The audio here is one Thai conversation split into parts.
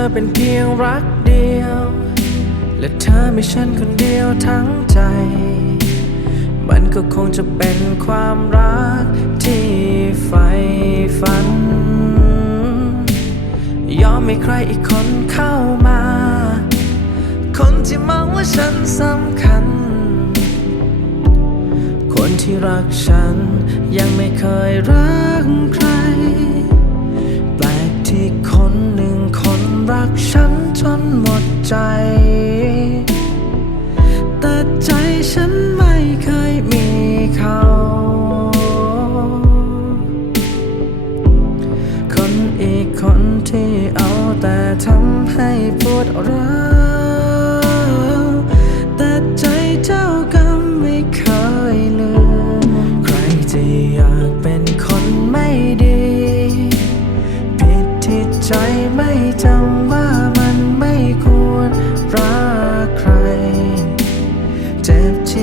อเป็นเพียงรักเดียว และเธอมีฉันคนเดียวทั้งใจ มันก็คงจะเป็นความรักที่ใฝ่ฝัน ยอมให้ใครอีกคนเข้ามา คนที่มองว่าฉันสำคัญ คนที่รักฉันยังไม่เคยรักใคร ใจ แต่ใจฉันไม่เคยมีเขา คนอีกคนที่เอาแต่ทำให้ปวดร้าวแต่ใจเจ้าก็ไม่เคยลืม ใครจะอยากเป็นคนไม่ดี ผิดที่ใจไม่จำ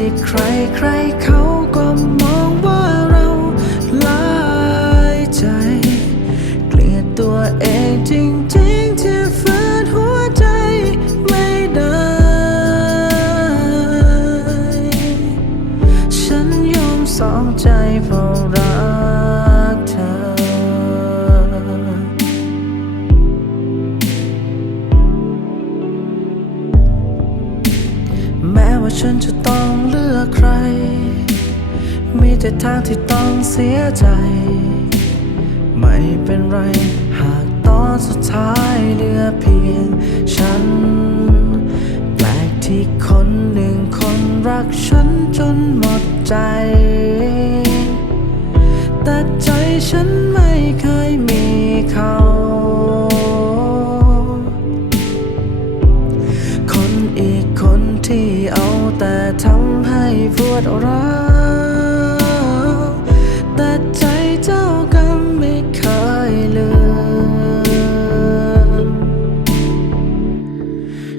ที่ใครใครเขาก็มองว่าเราลายใจ เกลียดตัวเองจริงๆที่ฝืนหัวใจไม่ได้ ฉันยอมสองใจเพราะรักเธอ แม้ว่าฉันจะต้อง ใคร มีแต่ทางที่ต้องเสียใจ ไม่เป็นไร หากตอนสุดท้ายเหลือเพียงฉัน แปลกที่คนหนึ่งคนรักฉันจนหมดใจ ปวดร้าวแต่ใจเจ้าก็ไม่เคยลืม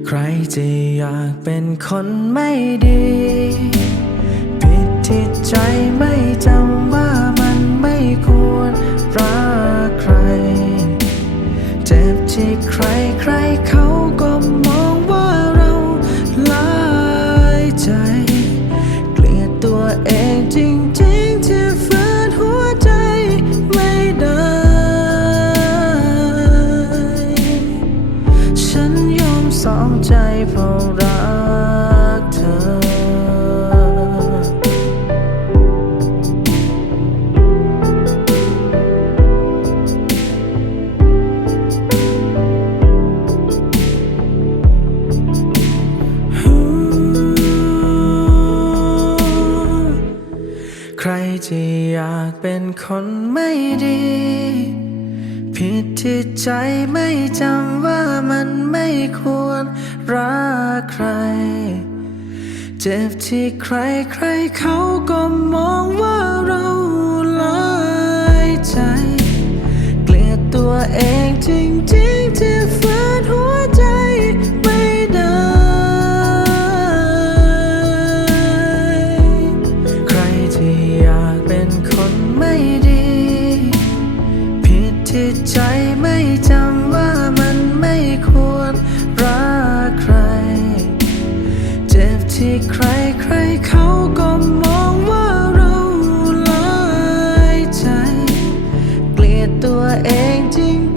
ใครจะอยากเป็นคนไม่ดี ผิดที่ใจไม่ ใครจะอยากเป็นคนไม่ดี ผิดที่ใจไม่จำว่ามันไม่ควรรักใคร เจ็บที่ใครใครเขาก็มองว่าเรา ที่ใจไม่จำว่ามันไม่ควรรักใคร เจ็บที่ใครใครเขาก็มองว่าเราลายใจ เกลียดตัวเองจริง